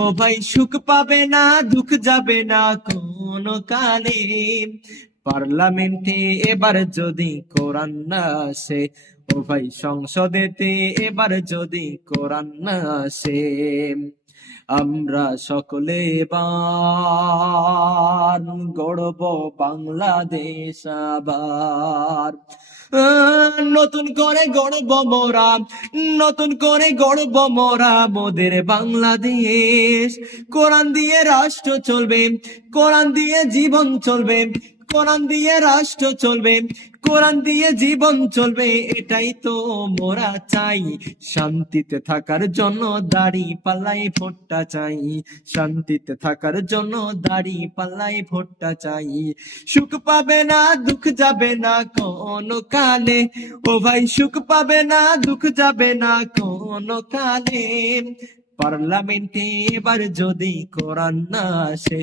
ও ভাই সুখ পাবে না, দুঃখ যাবে না কোনো কালে। পার্লামেন্টে এবার যদি কোরআন না আসে, ও ভাই সংসদেতে এবার যদি কোরআন না আসে, আমরা সকলে এবার গড়ব বাংলাদেশ আবার। নতুন করে গড়ব মোরা, নতুন করে গড়ব মোরা মোদের বাংলাদেশ। কোরআন দিয়ে রাষ্ট্র চলবে, কোরআন দিয়ে জীবন চলবে, কোরআন দিয়ে রাষ্ট্র চলবে, কোরআন দিয়ে জীবন চলবে, এটাই তো মোরা চাই। শান্তিতে থাকার জন্য দাড়ি পাল্লাই ভোটটা চাই, শান্তিতে থাকার জন্য দাড়ি পাল্লাই ভোটটা চাই। সুখ পাবে না, দুঃখ যাবে না কোনো কালে, ও ভাই সুখ পাবে না, দুঃখ যাবে না কোনো কালে। পার্লামেন্টে এবার যদি কোরআন না আসে,